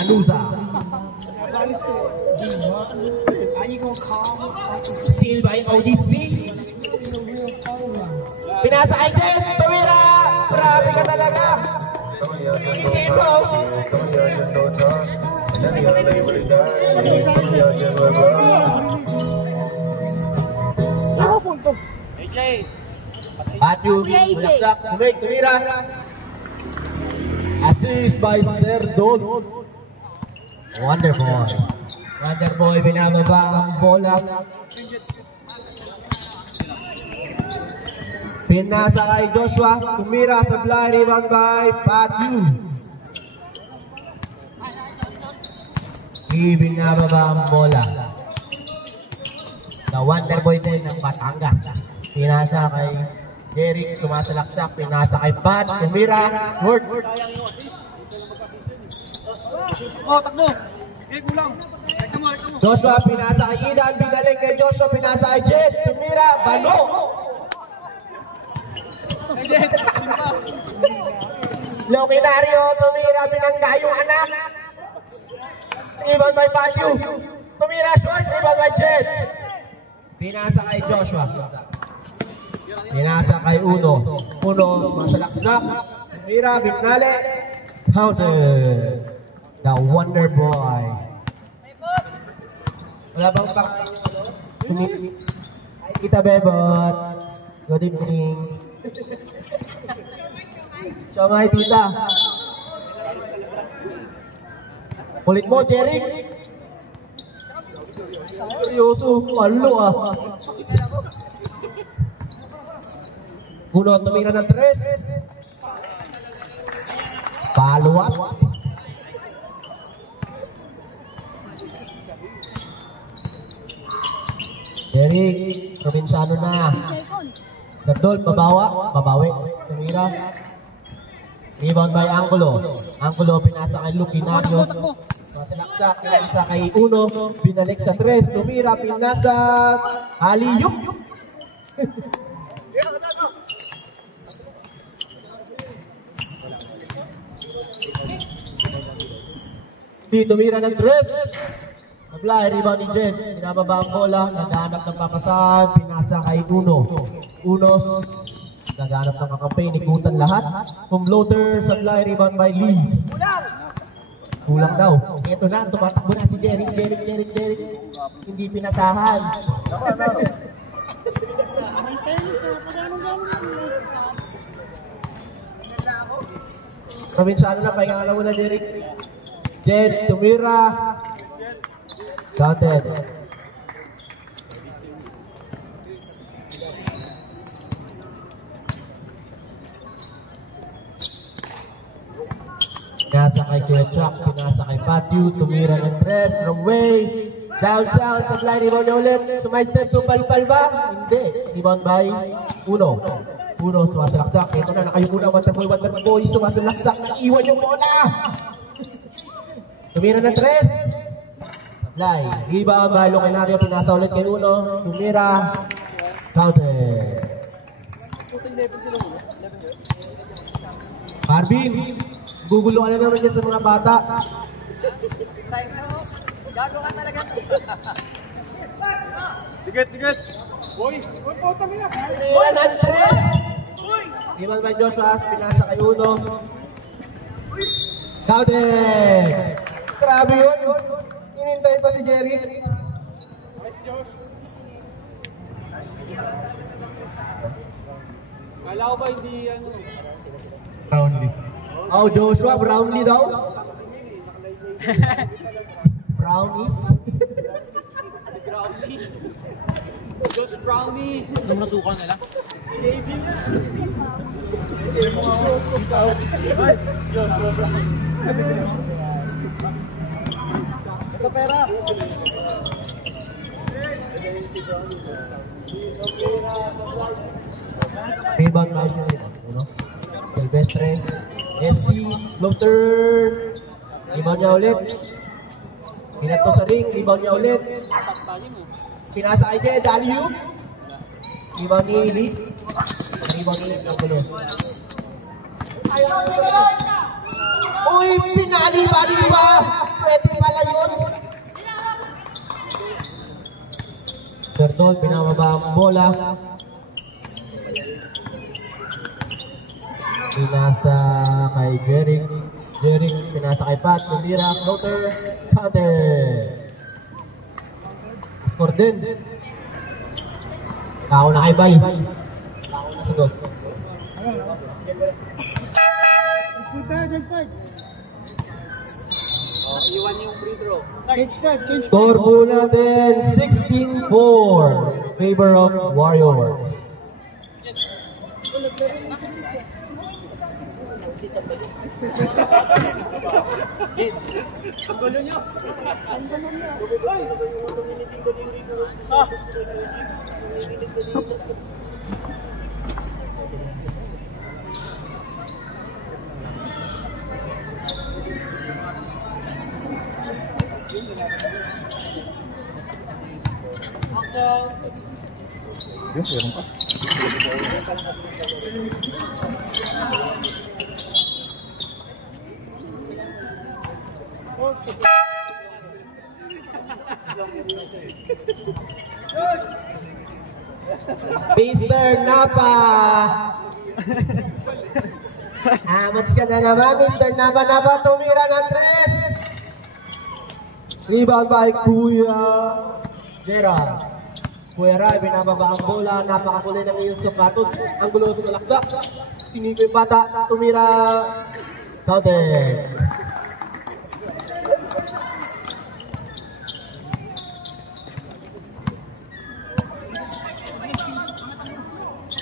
Danusa. Steal by ODC. Pinasa kay Jen. Tumira. Grabe ka talaga. Matthew, malaksak, tumira. Assist by Serdon. Wonderboy, binababa ang bola. Pinasa kay Joshua, tumira sa blind, rebound by Matthew. Ibinababa ang bola. The Wonderboy din ng Batangas. Pinasa kay Jeric, sumasalaksak, pinasa kay Pat, tumira, Word. Takbo! Kulang! Joshua, pinasa kay Idan, binalik kay Joshua, pinasa kay Jet, tumira, Bano! Lokinario, tumira, binangga yung anak. Rebound by Matthew, tumira, short, rebound by Jet. Pinasa kay Joshua. Pinasa kay Uno, masalaksak, tumira, binale, counted. The Wonder Boy. Wala bang kita Bebot. Good evening. Siya tita. Kulit mo, Jeric. Seryoso, malo ah. Uno, tumira ng 3. Follow up. Jeric, probinsano na. Serdol, babawi. Tumira. Rebound by Angulo. Angulo, pinasa kay Lucinario. Masalaksak, pinasa kay Uno. Binalik sa 3. Tumira, pinasa. Aliyup. Hindi tumira ng 3. Nablay, rebound ni Jen. Pinababa ang bola. Naghahanap ng papasahan. Pinasa kay Uno. Naghahanap ng kakampay. Nikutan lahat. Floater, supply, rebound by Lee. Kulang daw. Ito na, tumatakbo na si Jeric. Hindi pinasahan. Provinciano na, pahinga na muna Jeric. Jen, tumira. Counted. Pinasa kay Kuechak, pinasa kay Matthew, tumira ng 3 from way. Down, supply, rebound niya ulit. Sumide step, supal-pal ba? Hindi. Rebound by Uno, sumasalaksak. Ito na, nakayuko na, Wonderboy, sumasalaksak. Naiwan yung bola! Tumira ng 3. Supply, rebound by Lucinario, pinasa ulit kay Uno. Tumira. Counted. Marvin, gugulo ka na naman dyan sa mga bata. Gago ka talaga. Tigat. Boy, potang na. Boy, Andres. Rebound by Joshua, pinasa kay Uno. Counted. Grabe yun. Hinintay pa si Jerry. Kala ko ba hindi ano? Brownlee. Oh, Joshua, Brownlee daw? Brownies? Josh Brownie. Anong nasukan nila? Saving. Ito pera. Rebound by Joshua. Silvestre. SC. Floater. Rebound niya ulit. Pinato sa ring. Rebound niya ulit. Pinasa kay Jed. Alley-oop. Rebound ni Lee. Rebound ni Lee. Ang gulo. Uy, pinali-bali pa. Pwede pala yun. Bertol, pinamaba ang bola. Pinasa kay Jeric. Jeric, pinasa kay Pat. Tumira, counter. Score din. Ako na kay Bay. Ako na sagot. Iwan yung free throw. Score po natin 16-4 favor of Warriors. Ang gulo nyo. Yun, meron pa. Mr. Napa! Amats ka na naman, Mr. Napa. Napa, tumira ng 3. Rebound by Kuya Gerald. Kuya Rai, binababa ang bola. Napakakulay ng iyong sapatos. Ang gulo sa malaksak. Siniko yung bata. Tumira. Counted.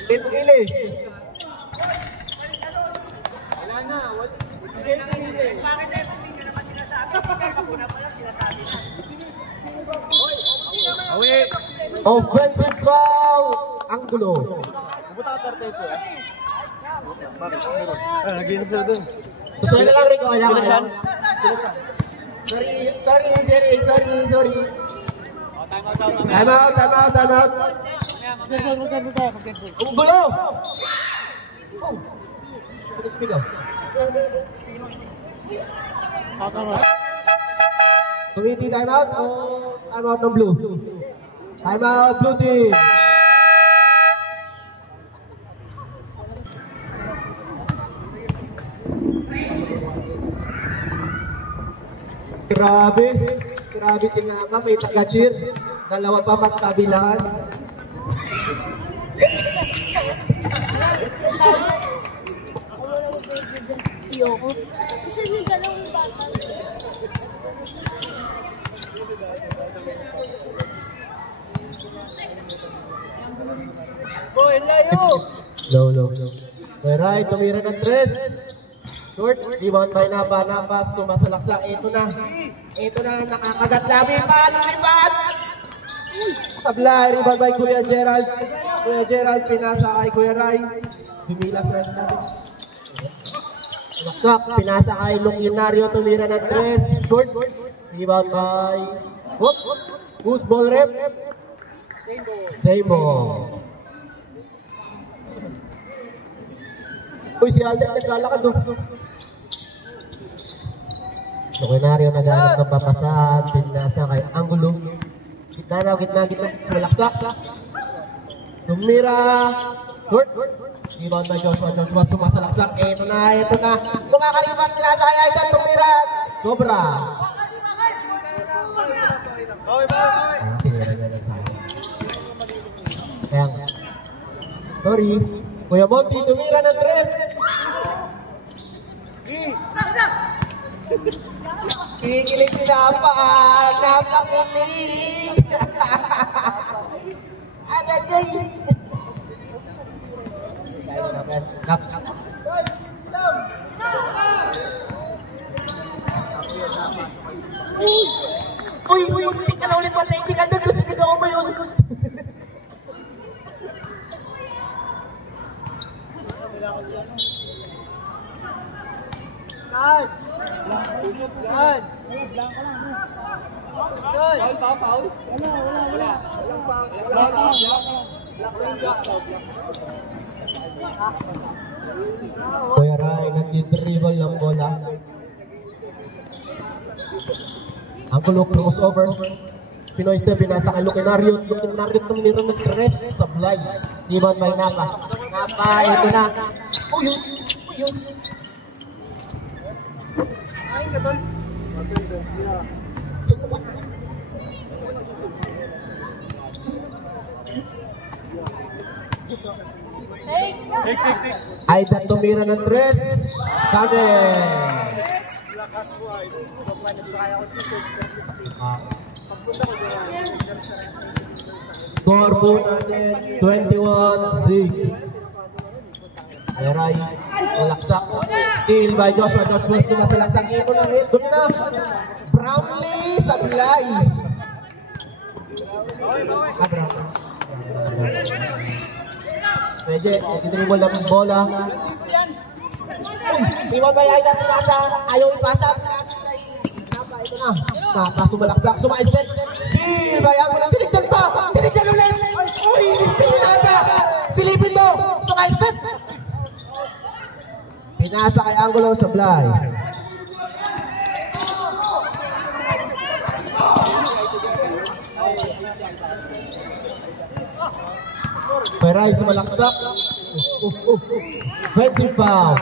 Pipili. Wala na. Offensive foul. Ang gulo. Buta ka tempo eh. Nag-iinip sila dun. Gusto nyo na lang rin ko. Kailangan. Sorry, Jerry. Sorry. Time out. Ang gulo. Committee time out o time out ng blue? Time out, blue team. Grabe si Nama, may taga-cheer. Dalawa pa magkabilaan. Ayoko. Kasi yung dalawang bata. Boy, layo! Low. Right, tumira ng 3. Short, rebound by Napa. Tumasalaksak. Ito na, nakakagat labi pa. Lumipat! Sablay, rebound by Kuya Gerald. Kuya Gerald, pinasa kay Kuya Rai. Dumilas na rin natin. Salaksak, pinasa kay Luminario. Tumira ng 3. Short, rebound by... Who's ball rep? Same ball. Uy, si Alden naglalakad doon. Luminario naghanap ng papasahan. Pinasa kay Angulo. Gitna. Malaksak. Tumira. Short. Rebound by Joshua. Sumasalaksak. Ito na. Kumakalipat nila sa Aidan. Tumira. Sobra. Tinira niya ng sayo. Ayan. Sorry. Kuya Monty, tumira ng 3. Kikilig si Napa. Napakilig. Agad-agad. Naps. Uy, hindi ka na ulit wala. Hindi ka doon. Gusto nito ba yun? Saan? Foul? Wala. Kuya Rai, nag-dribble ng bola. Ang kulok crossover. Pinoy Step, pinasa kay Luquinario. Luquinario tumira ng tres sa blind. Rebound by Napa. Napa, ito na. Uy, yun. Aida tumira ng tres. Sabi. Score po natin 21-6. Eray, malaksak. Kill by Joshua. Joshua sumasalaksak. Ito na hit. Doon na. Brownlee sa fly. Pwede, nag-dribble ng bola. Iwan ba yung nasa ayaw ipasa? Ito na. Napa, sumalaksak. Sumaisip. Kill by Angulo. Tinignan pa! Tinignan ulit! Uy! Pinasa! Silipin mo! Sumaisip! Pinasa kay Angulo sa fly. Peray sumalaksak. Offensive foul.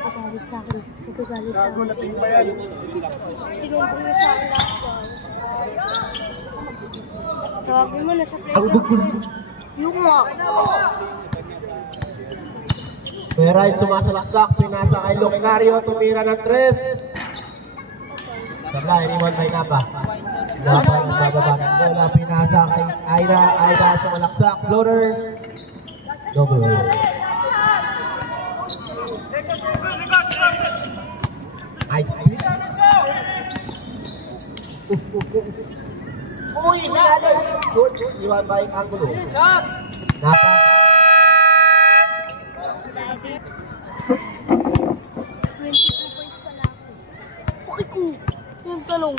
Pagalit sa akin. Pagalit sa akin. Tingin ko na sa akin lahat yan. Tawagin mo na sa play. Yung nga. Peray sumasalaksak. Pinasa kay Luquinario. Tumira ng tres. Sabla, iniwan by Napa. Napa ng bababa ng bola. Pinasa kay Aida. Aida sumalaksak. Floater. Double. Nice speed. Uy, nalay. Good. Iwan by Angulo. Shot! Napa. 22 points ka lang. Okay ko. Yung talong.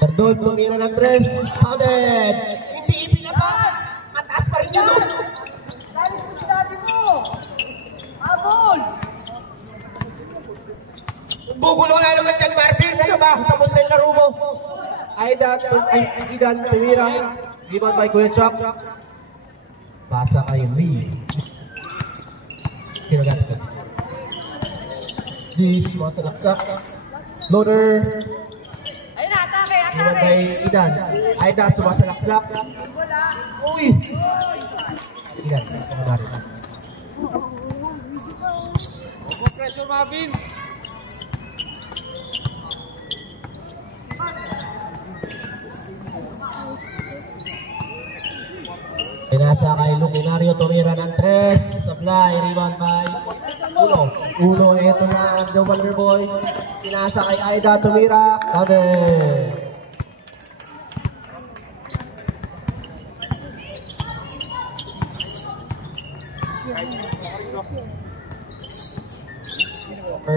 Tardon, tumira ng tres. Pounded. Hindi pinapan. Mataas pa rin yan. Bubulo na naman dyan, Marvin. Ano ba? Tapos na yung laro mo. Aida, Idan, tumira. Given by Kuya Chuck. Pasa kay Lee. Kinagat ka. This, mga talaksak. Loader. Ayun na, atake, Given by Idan. Aida, sumasalaksak. Uy! Idan, kumamari. Pressure, Marvin. Pinasa kay Luquinario, tumira ng tres. Supply, rebound by Uno. Uno, ito na ang double boy. Pinasa kay Aida, tumira. Kade.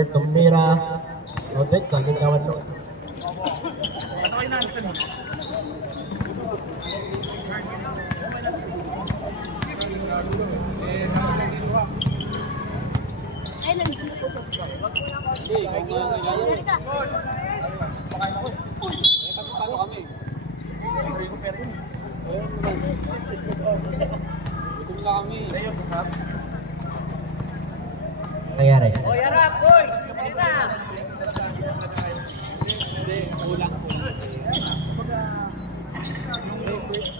Tumira. Odek, kagagawan mo. Ay, nandun ako. Dari ka. Nangyari. O, yarap, boys! Ayun na!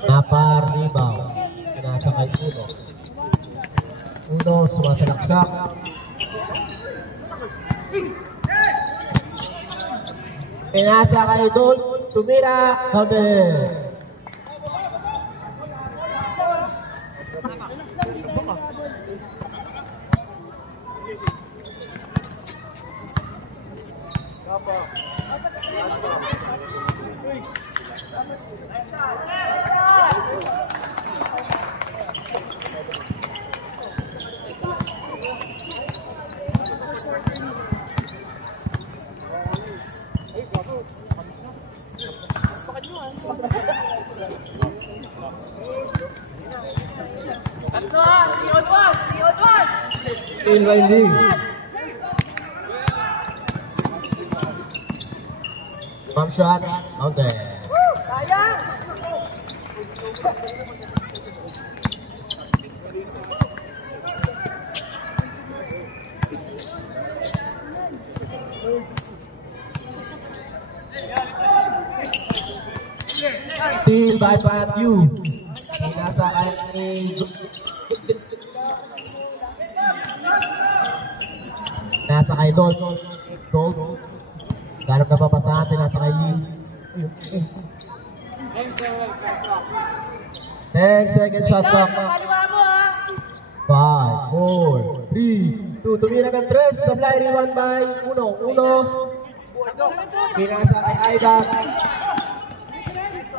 Napar rebound. Pinasa kay Uno. Uno, sumasalaksak. Pinasa kay Dol. Tumira. Counter. Steal by Lee. Pump shot. Okay. Steal by Patyu. Nasa kay nasa kay Dold. Ganap na papasahan, nasa kay Lee. 10 second shot clock. 5, 4, 3, 2, tumira ng 3. Supply rebound by Uno. Pinasa kay Aida.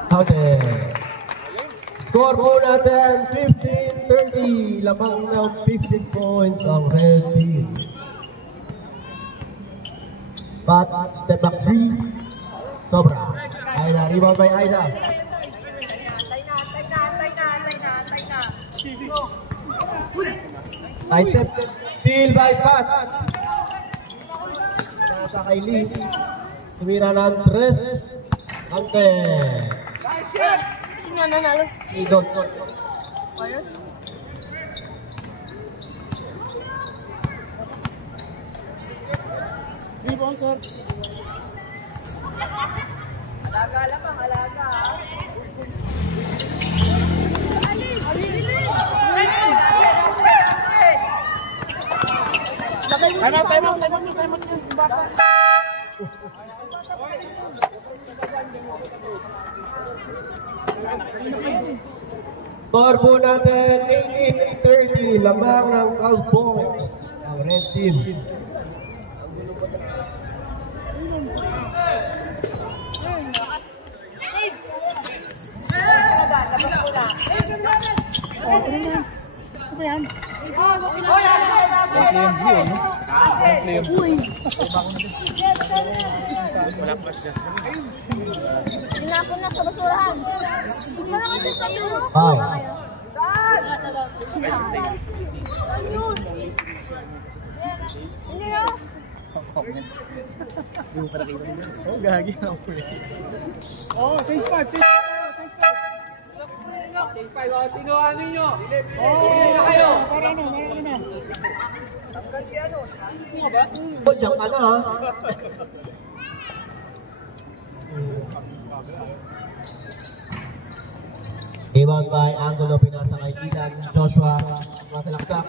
Okay. Score po natin 15-30. Lamang ng 15 points ang red team. But step back 3. Sobra. Aida, rebound by Aida. I step. Steal by Pat. Nasa kay Lee. Tumira ng 3. Okay. Sino nanalo? Si Don. Rebound, sir. Alaga lang bang, alaga. Time out. Score po natin 18-30. Lamang ng 12 points ang red team. Tinapon na sa basurahan. Wow. Gagi na po eh. Oh, stage 5. Sinuhan ninyo. Oh, kayo. Para na. Oh, diyan ka na ha. Rebound by Angulo, pinasa kay Ilan. Joshua, masalaksak.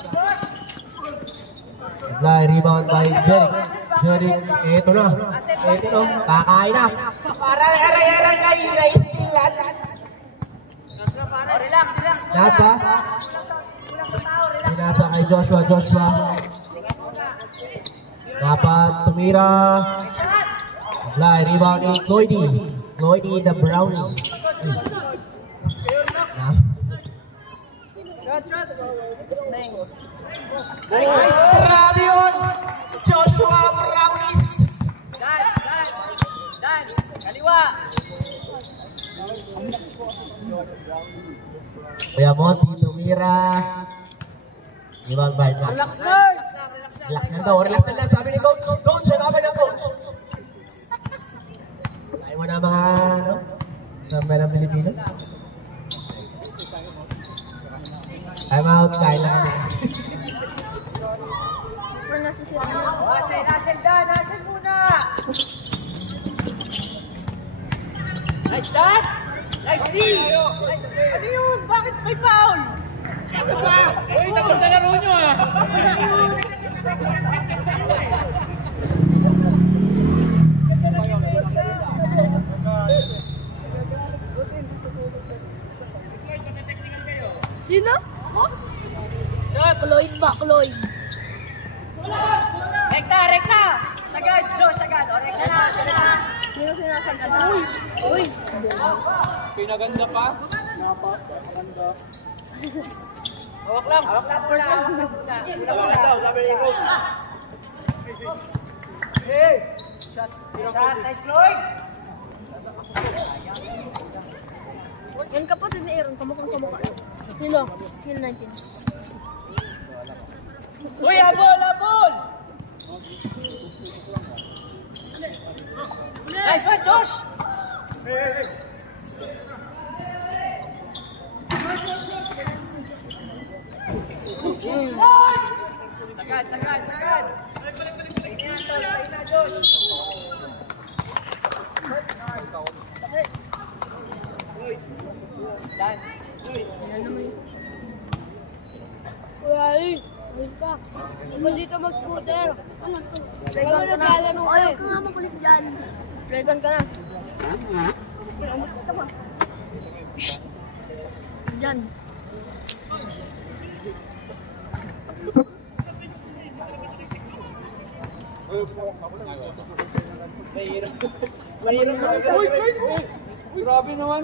Supply, rebound by Jeric. Eto na. Kakain na. Aray, naistilan. Relax. Nata. Pinasa kay Joshua. Dapat tumira. Supply, rebound ni Cloydy the Brownie. Grabe yun! Joshua Brownies! Dan! Kaliwa! Kuya Monty, tumira. Ibang bite lang. Relax lang! Relax lang daw, relax lang. Sabi ni Coach, ano ka na Coach? Ayaw mo na mga, sambay ng Pilipino? I'm out, kain lang kami. Pero nasisira na. Nasel muna! Nice Dan! Nice D! Ano yun? Bakit may foul? Ano ba? Uy, tapos na laro nyo ah! Sino? Cloyd ba? Cloyd. Rekta! Sagad! Josh, sagad! O, rekta na! Sino sinasagad? Uy! Pinaganda pa? Hawak lang muna! Sabi ni Coach! Hey! Shot! Nice, Floyd! Yan kapatid ni Aaron, kamukha. Nilo, kill 19. Sagad, sagad, sagad. Uy, wait ka. Ikaw dito mag-scooter. Regan ka na. Ayaw ka nga makulit dyan. Regan ka na. Dyan. Mahirap na ito. Grabe naman.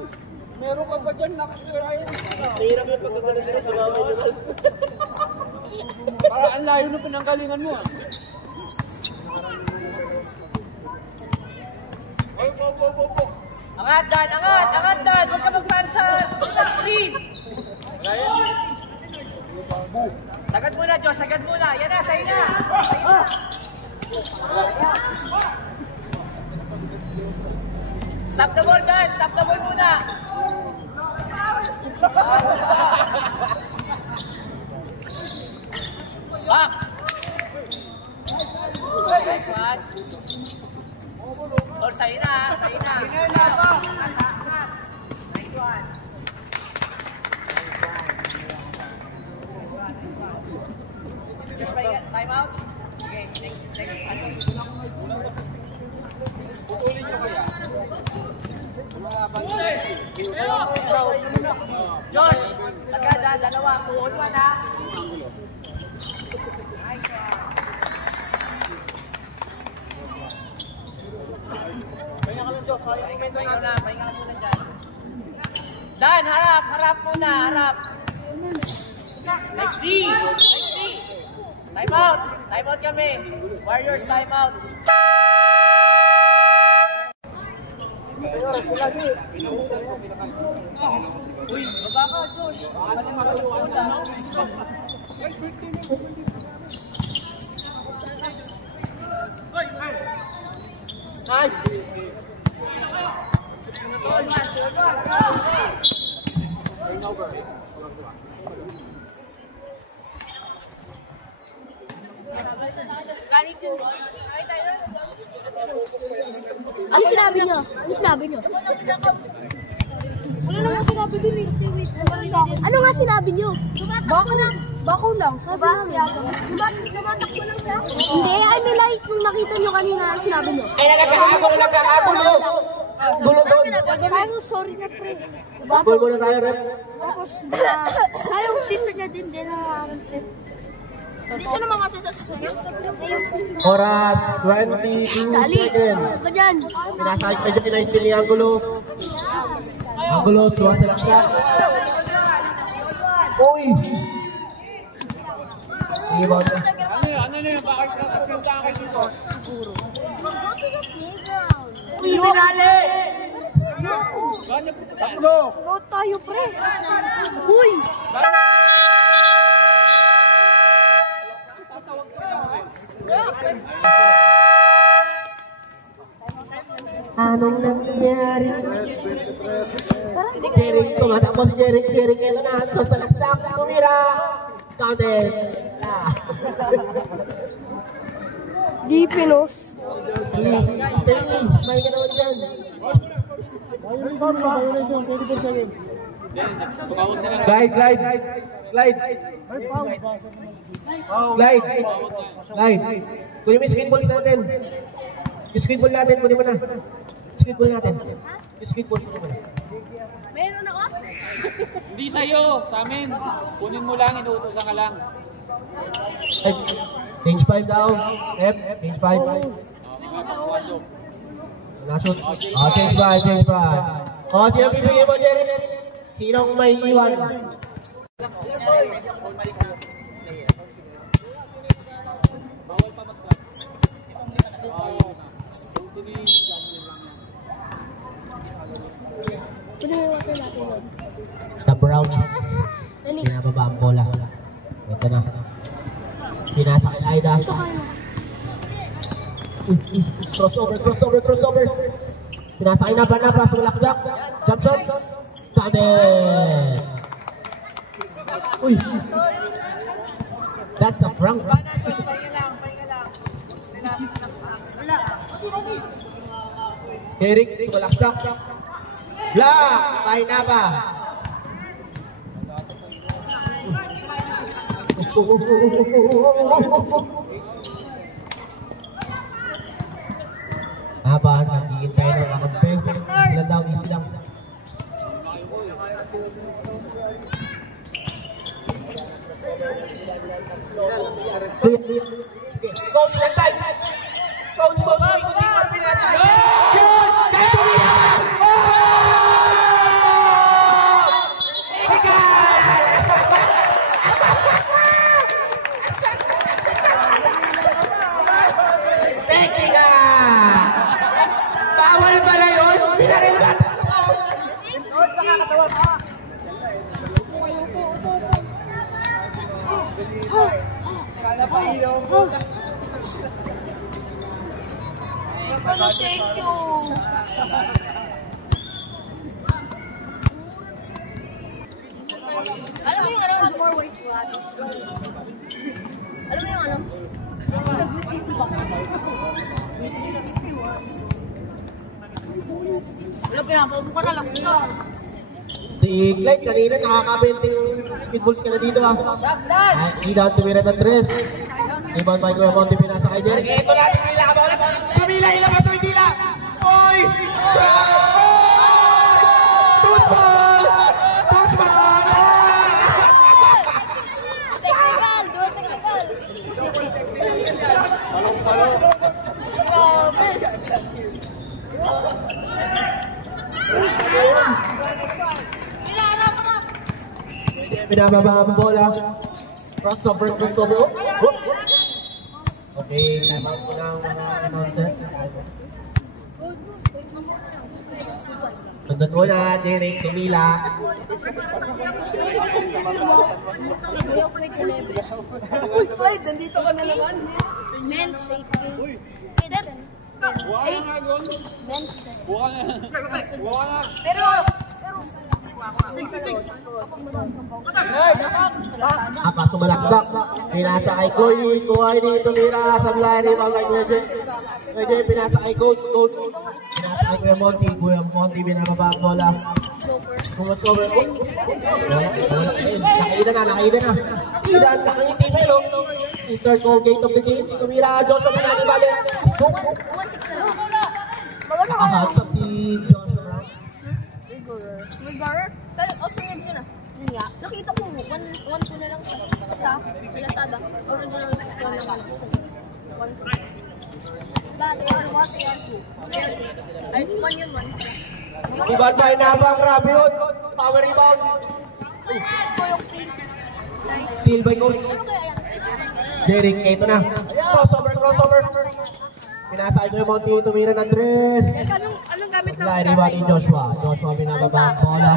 Meron ka pa dyan nakakirayan. Mahirap yung pagkagaling nila sa mga mo. Para ang layo na pinanggalingan mo. Angat, Dan! Angat! Angat, Dan! Huwag ka magpan sa screen! Sagad muna, Diyos! Sagad muna! Yan na! Sa'yo na! Stop the ball, Dan! Stop the ball muna! Back! Nice one! Or sa'yo na! Sa'yo na! Nice one! Time out? Okay, next. Putulin nyo kaya. Josh! Sagad ha, dalawa. Puhol ka na. Pahinga ka lang, Josh. Pahinga na. Pahinga ka muna dyan. Dan, harap. Harap muna. Harap. Nice D. Nice D. Time out. Time out kami. Warriors, time out. Uy, baba ka, Josh. Nice. Ano sinabi niyo? Ano sinabi niyo? Wala naman sinabi din eh. Ano nga sinabi niyo? Bako lang. Bako lang. Sabi niya. Lumatakbo lang siya? Hindi. Ano like kung nakita niyo kanina sinabi niyo? Ay, nagkakagulo. Sayang, sorry na pre. Gulo tayo, rep. Tapos, sayang sister niya din nakakaransin. Hindi siya naman masasasayo. Oras, 22 seconds. Ka dyan. Pinasakit medyo pinaistil ni Angulo. Angulo, tuwa sa laksa. Uy! Rebound na. Ano na yun? Bakit nakasinta ka dito? Siguro. Go to the playground. Uy, pinali! Tatlo! Go tayo, pre. Uy! Anong nangyari? Jeric, tumatakbo si Jeric. Jeric, ito na. Sa laksak, tumira. Counted. Di pinos. May ganawan dyan. Glide. Kunin mo yung screen balls natin. Yung screen ball natin, kunin mo na. Screen ball natin. Yung screen ball natin. Meron ako? Hindi sa'yo, sa amin. Kunin mo lang, inuutosan ka lang. Change 5 daw. F, change 5. Nashoot. Change 5. Sino pipigay mo, Jerry? Sinong may iwan? Sa Brownies. Pinababa ang bola. Ito na. Pinasa kay Aida. Crossover. Pinasa kay Napa. Sumalaksak. Jump shot. Sade. Uy. That's a prank. Eric, walaksak. Black, Painaba. Haba, naghihintay ng kakampi. Sila daw, easy lang. Coach, lantay! Coach, ikutin mo ang pinatay! Yun! Kaya tumihan! Teknika! Bawal pala yun! Pinaril ba? Thank you. Alam mo yung ano, more weights ko. Alam mo yung ano? Yung nag-receive ba? Wala, pinapaupo ka na lang. Si Clyde, kanina nakaka-20 speedballs ka na dito ah. Ida, tumira ng 3. Ibang Mike Kuya Monty pinasa kay Jeric. Ito natin pila ka ba ulit? Tumila, ilabas mo, hindi lang! Oy! Tusball! Tusball! Technical! Do a technical! Grabe! Pinababa ang bola. Crossover. Okay, time out po ng mga announcer. Sundan mo na, Jeric, tumila. Uy, Clyde, nandito ka na naman. Men's 8K. Peter? 8? Men's 8. Pero... Apa tumalaksak. Pinasa kay Chloe. Kuhay ni tumira. Sablay ni mga kay Kuya Jay. Pinasa kay Coach. Pinasa kay Kuya Monty. Kuya Monty binababa ang bola. Kumascover. Nakaida na. Nakangiti na yun. Mr. Colgate of the game. Tumira. Joshua Pinati bali. Nakahatap si Joshua. Rigor? O sunod siya na. Yun nga. Nakita ko, 1-2 na lang siya. Sa Lazada. Original score naman. 1-2. Ay, 1 yun, 1. Iban pa inabang. Grabe yun. Power rebound. Gusto yung pink. Nice. Steal by Coach. Ano kaya yan? Jeric, ito na. Crossover. Pinasa ko yung Monty, tumira ng 3. Anong gamit ng Sablay riba ni Joshua. Joshua binababa ang bola.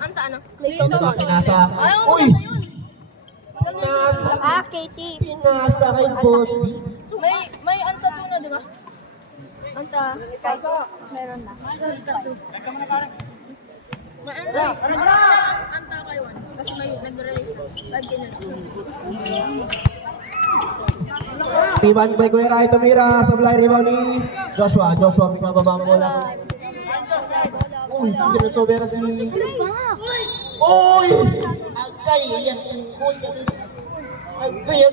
Anta ano? Ito pinasa. Uy! Pinasa. KT. Pinasa kay Boss B. May anta doon na, di ba? Anta. Kaso, meron na. May ano? Anta kay Juan. Kasi may nag-release na. 5K na. Tiban by Kuya Rai tumira. Sablay riba ni Joshua. Joshua binababa ang bola. Uy, pinasovera si... Uy! Agay! Yan, tungkol ka din. Agay.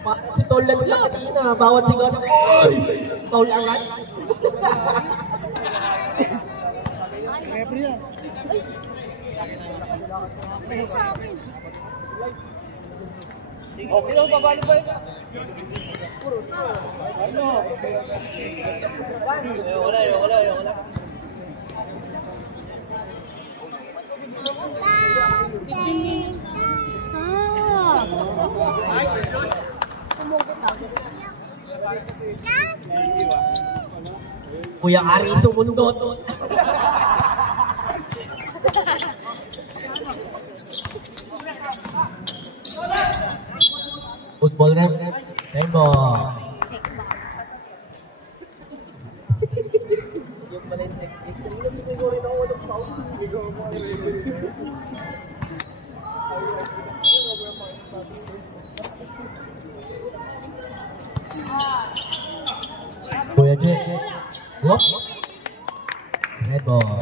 Bakit si Tolan sila kanina? Bawat sigaw na... Uy! Paul agad. Okay lang, babalik ba yun? Wala. Stop! Kuya Ari sumundot. Football rep. Tempo. Whoop. Red ball.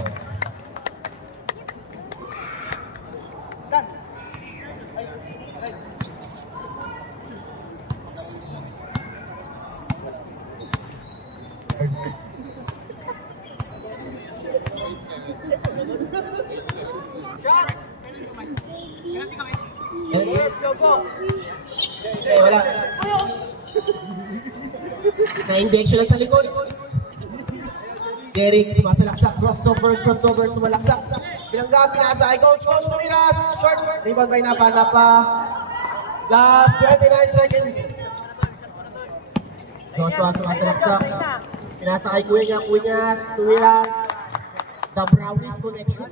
Wala. Na-injection lang sa likod. Derek, sumasalaksak. Crossover, sumalaksak. Bilangga, pinasa kay Coach Tumiras. Short. Rebound by Napa. Last 29 seconds. Joshua, sumasalaksak. Pinasa kay Kuya, Tumiras. The Brownies connection.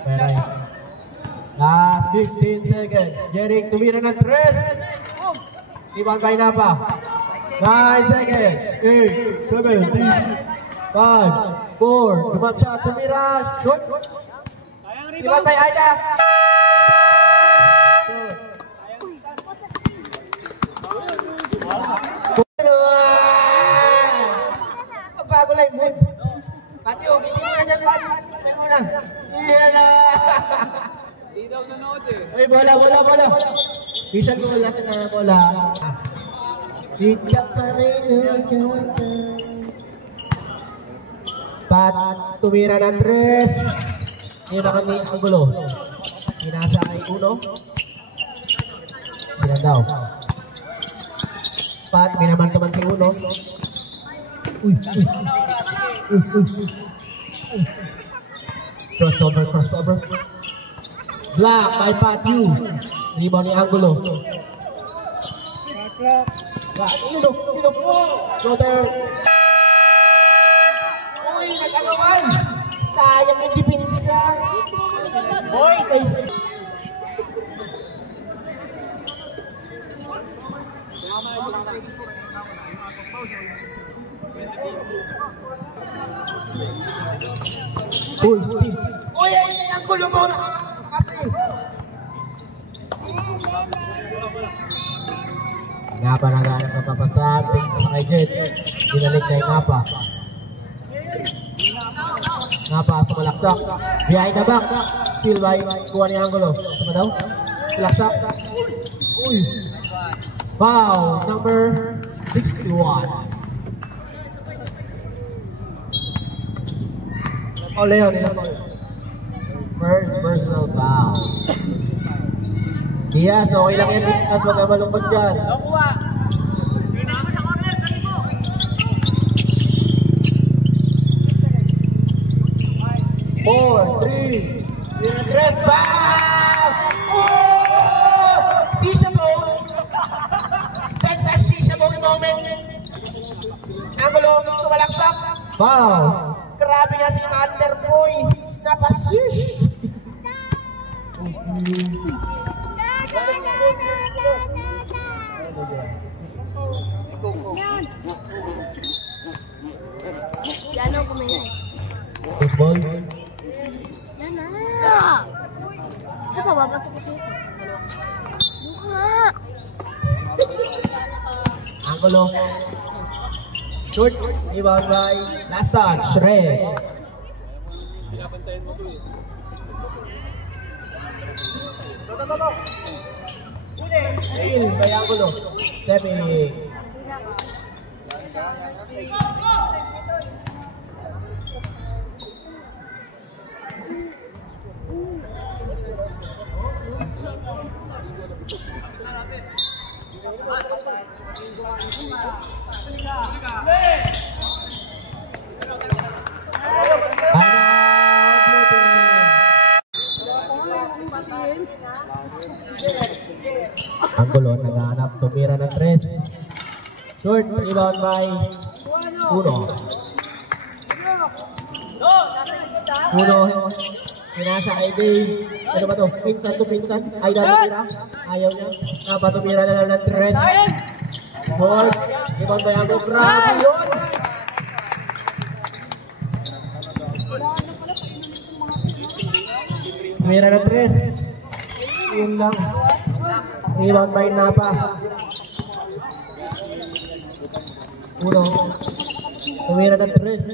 Peray. Last 15 seconds. Jeric tumira ng 3. Rebound by Napa. 9 seconds. 8, 7, 6, 5, 4. Dumap siya. Tumira. Shoot. Rebound by Aida. Bago lang mood. Pati yung hindi mo na dyan, Pat. May muna. Iyala. Hindi daw nanood eh. Uy, bola. Vision ko wala ka na bola. Ika pa rin. Pat, tumira ng 3. Yun na kami ang gulo. Pinasa kay Uno. Bilang daw. Pat, minaman-taman si Uno. Uy. Crossover. Black by Pat Yu. Rebound ni Angulo. Ilog. Shooter. Uy, nag-agawan. Sayang yung dipinsa. Boys. Uy, ang gulo mo na kasi. Napa naghanap ng papasan, sa kay Jet. Dinalik kay Napa. Napa sumalaksak. Behind the back. Still by kuha ni Angulo. Sama daw. Salaksak. Uy. Foul number 61. Leon, first personal foul. Diaz, okay lang yan. Diaz, wag na malungkot dyan. Nakuha. Pinama sa corner. Kali mo. 4, 3. Dress foul! Oh! Shisha bowl. That's a shisha bowl moment. Angulo, tumalaksak. Foul. Grabe nga si Motherboy. Napasish. Yan ang kumain. Football. Yan na. Isa pa babato ko ito. Yung nga. Angulo. Shoot. Rebound by last touch. Red. Steal by Angulo. Stepping. Angulo naghahanap, tumira ng 3. Short, rebound by Uno. Pinasa kay Day. Ano ba to? Pinsan. Ay, tumira. Ayaw niya. Tumira na lang ng 3. Short, rebound by Angulo. Grabe yun! Tumira ng 3. Yun lang. Rebound by Napa. Uno. Tumira ng 3.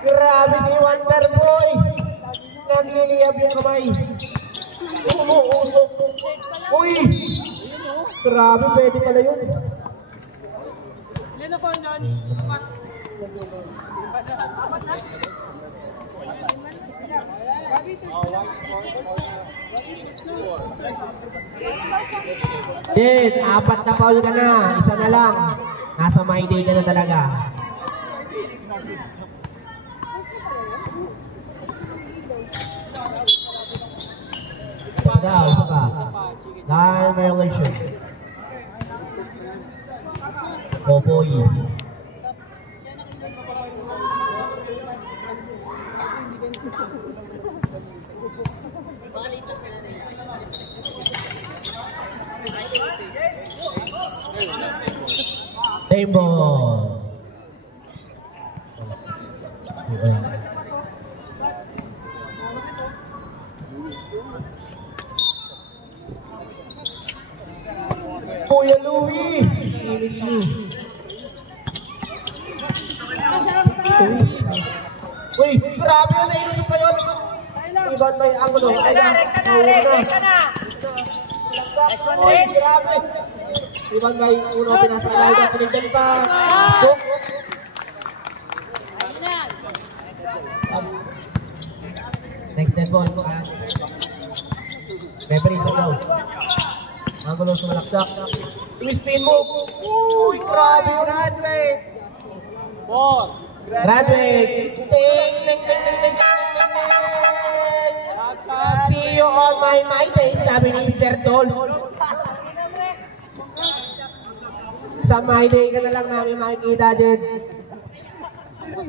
Grabe si Wonderboy. Nanliliyab yung kamay. Umuusok. Uy! Grabe, pwede pala yun. Ilan na phone doon? Din, 4 na foul ka na. Isa na lang. Nasa my day ka na talaga. Isa daw, isa pa. Dahil violation. Popoy. Table. Kuya Louie. Uy, grabe yun. Nailusot pa yun. Iban ba yung angulo? Rekta na. Uy, grabe. Iban ba yung uno? Pinasakalahin ka. Pinigdan pa. Next dead ball. Referee sa daw. Angulo sumalaksak. Spin move. Uy, grabe. Graduate. Ball. Graduate. Ting, ting, ting, ting, ting, ting. See you on my day, sabi ni Sir Dol. Sa my day ka na lang namin makikita dyan.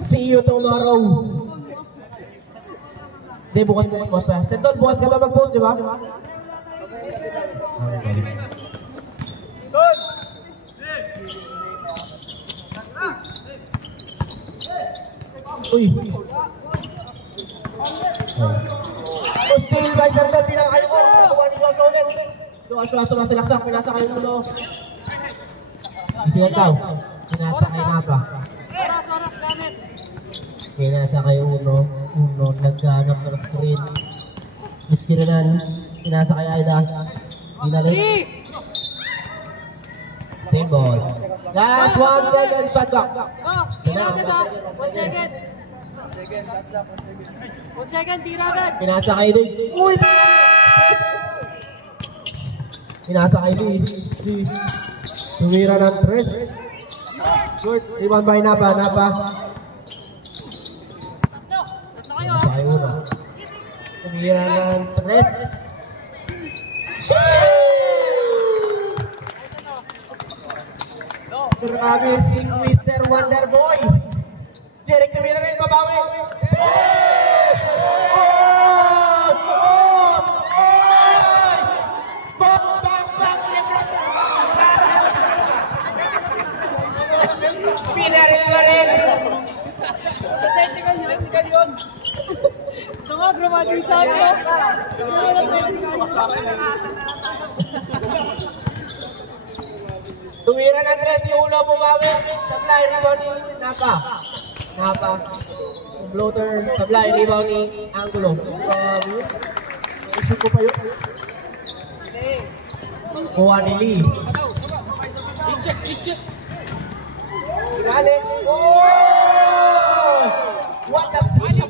See you tomorrow. Hindi, bukas pa. Sir Dol, bukas ka ba mag-post, di ba? Uy. Still by Sir Dol, bilang kayo ko. Nakuha ni Joshua ulit. Joshua, sumasalaksak. Pinasa kayo ulo. Isiyan daw. Pinasa kayo na pa. Pinasa kayo ulo. Nagganap ng screen. Iskirinan. Pinasa kayo Aida. Dinalik. Table. Last 1 second shot clock. 1 second. 1 second, tira agad. Pinasa kayo din. Uy! Pinasa kayo din. Tumira ng 3. Short. Iwan ba Napa? Pinasa kayo una. Tumira ng 3. Grabe si Mr. Wonderboy. Jeric tumira rin babawi. Pinarin pa rin. Technical yun. So nga, graduate sa akin. Tumira ng 3 yung ulo bumawi. Supply rebound ni Napa. Floater, supply rebound ni Angulo. Isip ko pa yun. Kuha ni Lee. Galing. Oh! What a season!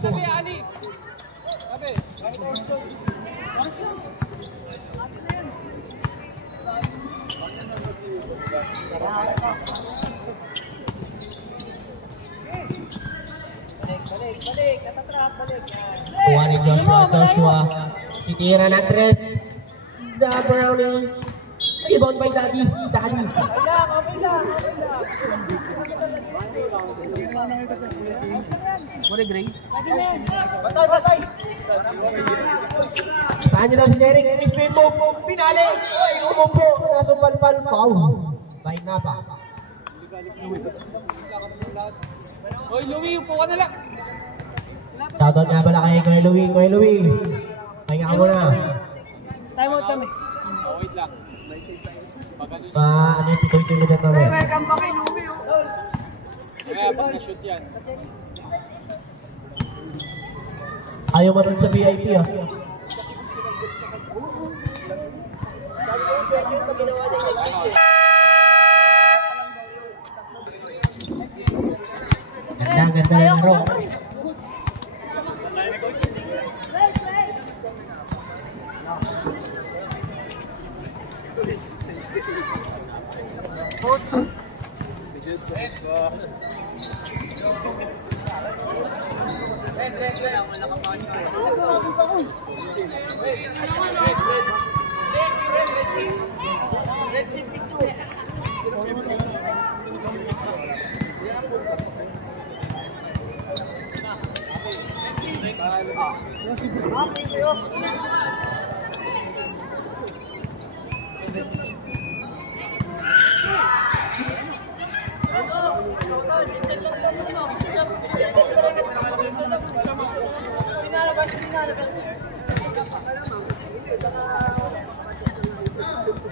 Balik. Natatrap, balik. Kuha ni Joshua. Titira na 3. The Brownie. Rebound by Daddy. What a great. Batay. Saan niyo daw si Jeric? Spin move. Pinali. Ay, umupo. Nasupalpal. Foul. By Napa. Hoy, Louie, upo ka na lang. Shoutout nga pala kay Louie. Pahinga ka muna. Time out kami. Wait lang. Ano yung pitoy-toy na dyan namin? Welcome back kay Lumi, oh. Ayaw mo rin sa VIP ah. Ganda lang bro.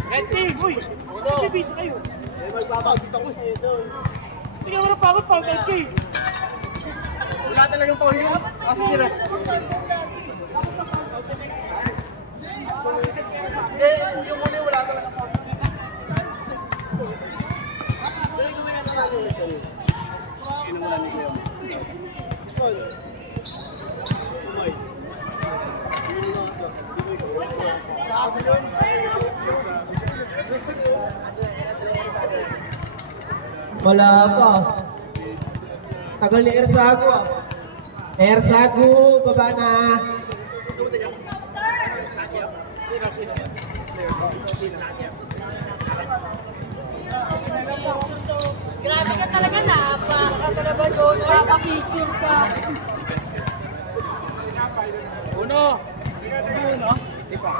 Red team, uy! Bibisa kayo. Magbabagit ako sa'yo doon. Sige mo na pagod pa, Red team. Wala talagang power yun. Kasi sila. Yung muli wala talagang power. Wala pa. Tagal ni Ersago ah. Ersago, baba na. Grabe ka talaga na. Nakaka-picture ka. Uno! Uno? Di pa.